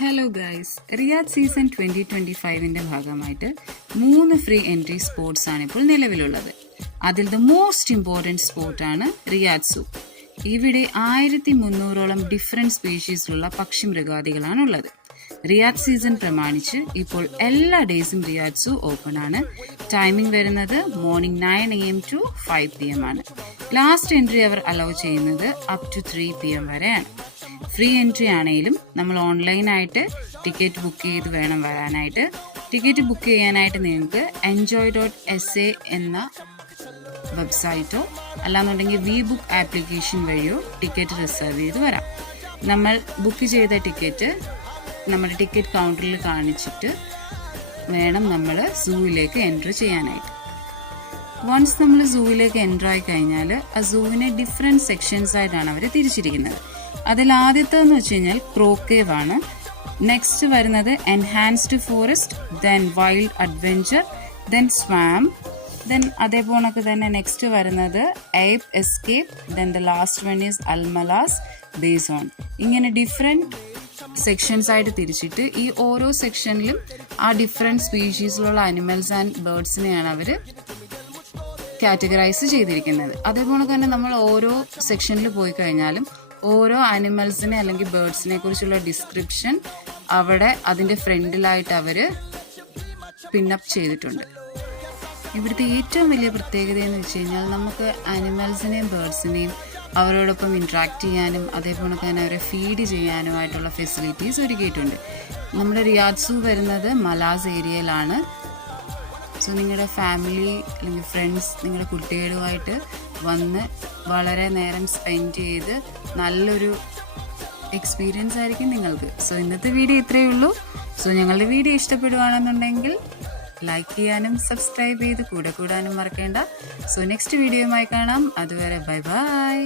Hello guys, Riyadh season 2025-ന്റെ ഭാഗമായിട്ട് 3 free entry sports ആണ് ഇപ്പോൾ നിലവിലുള്ളത്. അതിൽ ദ മോസ്റ്റ് ഇമ്പോർട്ടൻറ്റ് സ്പോർട്ടാണ് റിയാദ് സൂ. ഇവിടെ 1300ഓളം ഡിഫറെൻറ്റ് സ്പീഷീസിലുള്ള പക്ഷിമൃഗാദികളാണുള്ളത്. റിയാദ് സീസൺ പ്രമാണിച്ച് ഇപ്പോൾ എല്ലാ ഡേയ്സും റിയാദ് സൂ ഓപ്പൺ ആണ്. ടൈമിംഗ് വരുന്നത് മോർണിംഗ് 9 AM to 5 PM ആണ്. ലാസ്റ്റ് എൻട്രി അവർ അലൗ ചെയ്യുന്നത് അപ് ടു 3 PM വരെയാണ്. ഫ്രീ എൻട്രി ആണെങ്കിലും നമ്മൾ ഓൺലൈനായിട്ട് ടിക്കറ്റ് ബുക്ക് ചെയ്ത് വേണം വരാനായിട്ട്. ടിക്കറ്റ് ബുക്ക് ചെയ്യാനായിട്ട് നിങ്ങൾക്ക് enjoy.sa എന്ന വെബ്സൈറ്റോ അല്ലാന്നുണ്ടെങ്കിൽ വി ബുക്ക് ആപ്ലിക്കേഷൻ വഴിയോ ടിക്കറ്റ് റിസർവ് ചെയ്ത് വരാം. നമ്മൾ ബുക്ക് ചെയ്ത ടിക്കറ്റ് നമ്മുടെ ടിക്കറ്റ് കൗണ്ടറിൽ കാണിച്ചിട്ട് വേണം നമ്മൾ സൂവിലേക്ക് എൻട്രി ചെയ്യാനായിട്ട്. വൺസ് നമ്മൾ സൂവിലേക്ക് എൻട്രി ആയി കഴിഞ്ഞാൽ ആ സൂവിനെ ഡിഫറെൻറ്റ് സെക്ഷൻസ് ആയിട്ടാണ് അവർ തിരിച്ചിരിക്കുന്നത്. അതിൽ ആദ്യത്തേന്ന് വെച്ച് കഴിഞ്ഞാൽ ക്രോക്കേവ് ആണ്. നെക്സ്റ്റ് വരുന്നത് enhanced forest, then wild adventure, then swamp, then അതേപോലൊക്കെ തന്നെ നെക്സ്റ്റ് വരുന്നത് ape escape, then the last one is അൽമലാസ് ബേസോൺ. ഇങ്ങനെ ഡിഫറെൻറ്റ് സെക്ഷൻസ് ആയിട്ട് തിരിച്ചിട്ട് ഈ ഓരോ സെക്ഷനിലും ആ ഡിഫറെൻറ്റ് സ്പീഷീസിലുള്ള അനിമൽസ് ആൻഡ് ബേർഡ്സിനെയാണ് അവർ കാറ്റഗറൈസ് ചെയ്തിരിക്കുന്നത്. അതേപോലെ തന്നെ നമ്മൾ ഓരോ സെക്ഷനിൽ പോയി കഴിഞ്ഞാലും ഓരോ അനിമൽസിനെ അല്ലെങ്കിൽ ബേർഡ്സിനെ കുറിച്ചുള്ള ഡിസ്ക്രിപ്ഷൻ അവിടെ അതിൻ്റെ ഫ്രണ്ടിലായിട്ട് അവർ പിന്നപ്പ് ചെയ്തിട്ടുണ്ട്. ഇവിടുത്തെ ഏറ്റവും വലിയ പ്രത്യേകത എന്ന് വെച്ച് കഴിഞ്ഞാൽ നമുക്ക് അനിമൽസിനെയും ബേർഡ്സിനെയും അവരോടൊപ്പം ഇൻട്രാക്ട് ചെയ്യാനും അതേപോലെ തന്നെ അവരെ ഫീഡ് ചെയ്യാനുമായിട്ടുള്ള ഫെസിലിറ്റീസ് ഒരുക്കിയിട്ടുണ്ട്. നമ്മുടെ റിയാദ് സൂ വരുന്നത് മലാസ് ഏരിയയിലാണ്. സോ നിങ്ങളുടെ ഫാമിലി അല്ലെങ്കിൽ ഫ്രണ്ട്സ് നിങ്ങളുടെ കുട്ടികളുമായിട്ട് വന്ന് വളരെ നേരം സ്പെൻഡ് ചെയ്ത് നല്ലൊരു എക്സ്പീരിയൻസ് ആയിരിക്കും നിങ്ങൾക്ക്. സോ ഇന്നത്തെ വീഡിയോ ഇത്രയേ ഉള്ളൂ. സോ ഞങ്ങളുടെ വീഡിയോ ഇഷ്ടപ്പെടുകയാണെന്നുണ്ടെങ്കിൽ ലൈക്ക് ചെയ്യാനും സബ്സ്ക്രൈബ് ചെയ്ത് കൂടെ കൂടാനും മറക്കേണ്ട. സോ നെക്സ്റ്റ് വീഡിയോയുമായി കാണാം. അതുവരെ ബൈ ബൈ.